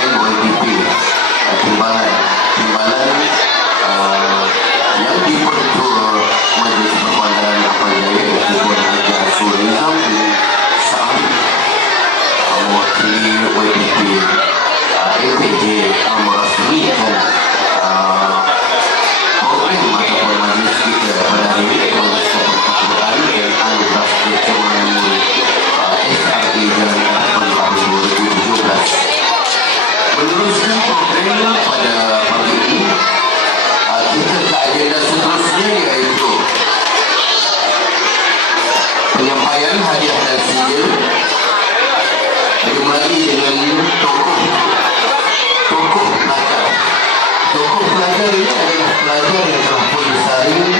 NYPP, timbalan yang dipertua Majlis Perbandaran Kapal Jaya iaitu Tuan Haji Ashur Nizam bin Sa'ad mewakili YPP APJ merasmikan program ataupun majlis kita pada hari ini, Majlis Perbandaran dan Anugerah Kecermanan SRE Jalan Kapal tahun 2017. Meneruskan program pada pagi ini, kita ke agenda seterusnya iaitu penyampaian hadiah dan sijil. Dimulai dengan tokoh pelajar. Tokoh pelajar ini adalah pelajar yang telah pun disaring